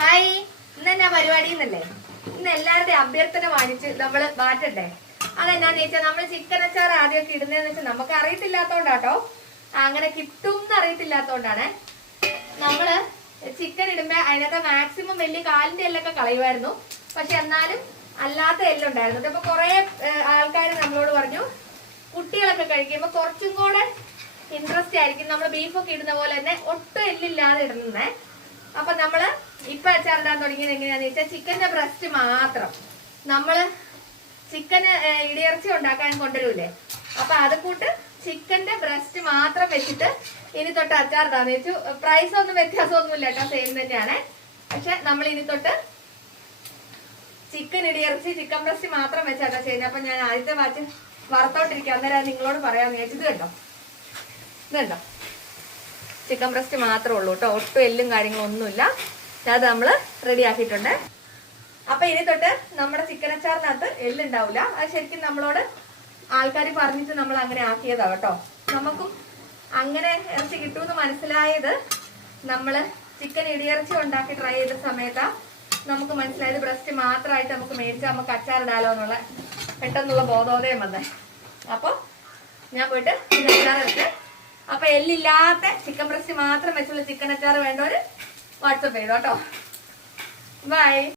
Hi, ഇന്ന് എന്നാ പരിപാടി എന്നല്ലേ? ഇന്ന് എല്ലാവരുടെയും അഭ്യർത്ഥന വാങ്ങിച്ച് നമ്മള് മാറ്റണ്ടേ? അതെന്നാന്ന് ചോദിച്ചാൽ നമ്മൾ ചിക്കൻ അച്ചാർ ആദ്യമൊക്കെ ഇടുന്നതെന്ന് വെച്ചാൽ നമുക്ക് അറിയത്തില്ലാത്തോണ്ടാട്ടോ, അങ്ങനെ കിട്ടും അറിയത്തില്ലാത്തോണ്ടാണ്. നമ്മള് ചിക്കൻ ഇടുമ്പോ അതിനകത്ത് മാക്സിമം വലിയ കാലിന്റെ എല്ലൊക്കെ കളയുമായിരുന്നു. പക്ഷെ എന്നാലും അല്ലാത്ത എല്ലുണ്ടായിരുന്നു. ഇപ്പൊ കുറെ ആൾക്കാർ നമ്മളോട് പറഞ്ഞു കുട്ടികളൊക്കെ കഴിക്കുമ്പോ കുറച്ചും കൂടെ ഇൻട്രസ്റ്റ് ആയിരിക്കും നമ്മൾ ബീഫൊക്കെ ഇടുന്ന പോലെ തന്നെ ഒട്ടും എല്ലില്ലാതെ ഇടുന്നേ. അപ്പൊ നമ്മള് ഇപ്പൊ അച്ചാറിടാൻ തുടങ്ങിയത് എങ്ങനെയാന്ന് വെച്ചാൽ ചിക്കന്റെ ബ്രസ്റ്റ് മാത്രം നമ്മള് ചിക്കന് ഇടിയിറച്ചി ഉണ്ടാക്കാൻ കൊണ്ടുവരൂലേ, അപ്പൊ അത് കൂട്ട് ചിക്കന്റെ ബ്രസ്റ്റ് മാത്രം വെച്ചിട്ട് ഇനി തൊട്ട് അച്ചാറിടാന്ന് വെച്ചു. പ്രൈസ് ഒന്നും വ്യത്യാസമൊന്നുമില്ല കേട്ടോ, സെയിം തന്നെയാണ്. പക്ഷെ നമ്മൾ ഇനി തൊട്ട് ചിക്കൻ ഇടിയിറച്ചി ചിക്കൻ ബ്രസ്റ്റ് മാത്രം വെച്ചാട്ടോ ചെയ്യുന്നത്. അപ്പൊ ഞാൻ ആദ്യത്തെ ബാച്ച് വറുത്തോണ്ടിരിക്കുക, അന്നേരം നിങ്ങളോട് പറയാന്ന് വെച്ചത്. കേട്ടോ, ഇതുണ്ടോ, ചിക്കൻ ബ്രസ്റ്റ് മാത്രമേ ഉള്ളൂ കേട്ടോ, ഒട്ടും എല്ലും കാര്യങ്ങളും ഒന്നുമില്ല. അത് നമ്മള് റെഡി ആക്കിയിട്ടുണ്ട്. അപ്പൊ ഇനി തൊട്ട് നമ്മുടെ ചിക്കൻ അച്ചാറിനകത്ത് എല്ലുണ്ടാവില്ല. അത് ശരിക്കും നമ്മളോട് ആൾക്കാർ പറഞ്ഞിട്ട് നമ്മൾ അങ്ങനെ ആക്കിയതാ കേട്ടോ. നമുക്കും അങ്ങനെ ഇറച്ചി കിട്ടുമെന്ന് മനസ്സിലായത് നമ്മള് ചിക്കൻ ഇടിയിറച്ചി ഉണ്ടാക്കി ട്രൈ ചെയ്ത സമയത്താ നമുക്ക് മനസ്സിലായത് ബ്രസ്റ്റ് മാത്രമായിട്ട് നമുക്ക് മേടിച്ചാൽ നമുക്ക് അച്ചാറിടാലോ എന്നുള്ള പെട്ടെന്നുള്ള ബോധോദയം വന്നേ. അപ്പൊ ഞാൻ പോയിട്ട് അച്ചാറെടുത്ത്, അപ്പൊ എല്ലില്ലാത്ത ചിക്കൻ ബ്രസ്റ്റ് മാത്രം വെച്ചുള്ള ചിക്കൻ അച്ചാർ വേണ്ടവര് വാട്സപ്പ് ചെയ്തോ കേട്ടോ. ബൈ.